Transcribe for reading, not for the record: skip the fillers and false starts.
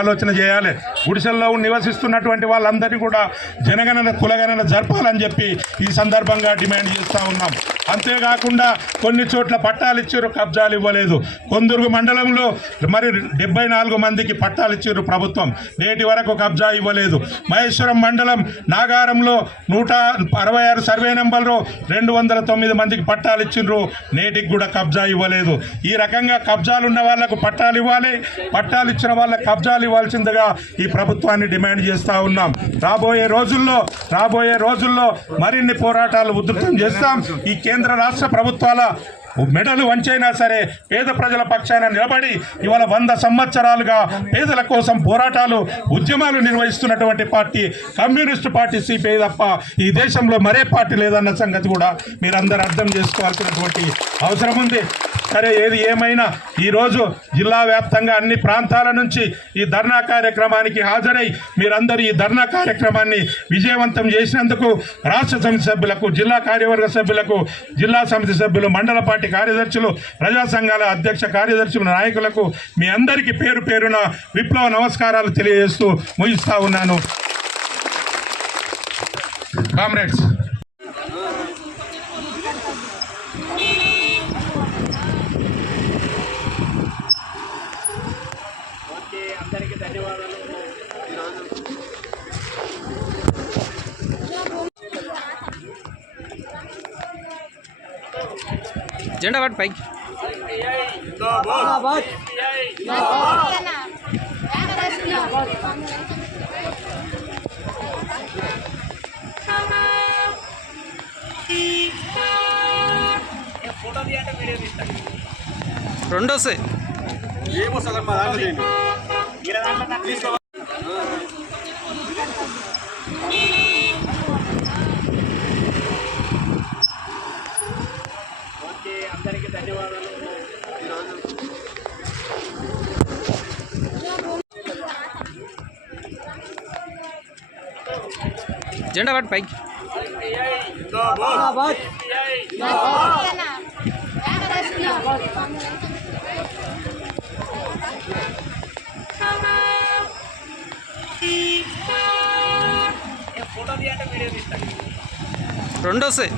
ఆలోచన చేయాలి. గుడిసెల్లో నివసిస్తున్నటువంటి వాళ్ళందరినీ కూడా జనగణన కులగణన జరపాలని చెప్పి ఈ సందర్భంగా డిమాండ్ చేస్తూ ఉన్నాం. అంతేకాకుండా కొన్ని చోట్ల పట్టాలు ఇచ్చారు, కబ్జాలు ఇవ్వలేదు. కొందుర్గు మండలంలో మరి 74 మందికి పట్టాలు ఇచ్చారు ప్రభుత్వం, నేటి వరకు కబ్జా ఇవ్వలేదు. మహేశ్వరం మండలం నాగారంలో 166 సర్వే నెంబర్లో 209 మందికి పట్టాలు ఇచ్చిండ్రు, నేటికి కూడా కబ్జా ఇవ్వలేదు. ఈ రకంగా కబ్జాలు ఉన్న వాళ్లకు పట్టాలు ఇవ్వాలి, పట్టాలు ఇచ్చిన వాళ్ళకి కబ్జాలు ఇవ్వాల్సిందిగా ఈ ప్రభుత్వాన్ని డిమాండ్ చేస్తూ ఉన్నాం. రాబోయే రోజుల్లో మరిన్ని పోరాటాలు ఉధృతం చేస్తాం. ఈ కేంద్ర రాష్ట్ర ప్రభుత్వాల మెడలు వంచైనా సరే పేద ప్రజల పక్షాన నిలబడి ఇవాళ 100 సంవత్సరాలుగా పేదల కోసం పోరాటాలు ఉద్యమాలు నిర్వహిస్తున్నటువంటి పార్టీ కమ్యూనిస్టు పార్టీ సిపిఐ తప్ప ఈ దేశంలో మరే పార్టీ లేదన్న సంగతి కూడా మీరందరూ అర్థం చేసుకోవాల్సినటువంటి అవసరం ఉంది. సరే, ఏది ఏమైనా ఈరోజు జిల్లా వ్యాప్తంగా అన్ని ప్రాంతాల నుంచి ఈ ధర్నా కార్యక్రమానికి హాజరై మీరందరూ ఈ ధర్నా కార్యక్రమాన్ని విజయవంతం చేసినందుకు రాష్ట్ర సమితి సభ్యులకు, జిల్లా కార్యవర్గ సభ్యులకు, జిల్లా సమితి సభ్యులు, మండల పార్టీ కార్యదర్శులు, ప్రజా సంఘాల అధ్యక్ష కార్యదర్శుల నాయకులకు మీ అందరికీ పేరు పేరున విప్లవ నమస్కారాలు తెలియజేస్తూ ముగిస్తా ఉన్నాను. కామ్రేడ్స్, అందరికీ ధన్యవాదాలు. జెండా పట్టు పైకి. రెండు వస్తాయి. అందరికీ ధన్యవాదాలు. జెండా పట్టు పైకి. రెండు వస్తాయి.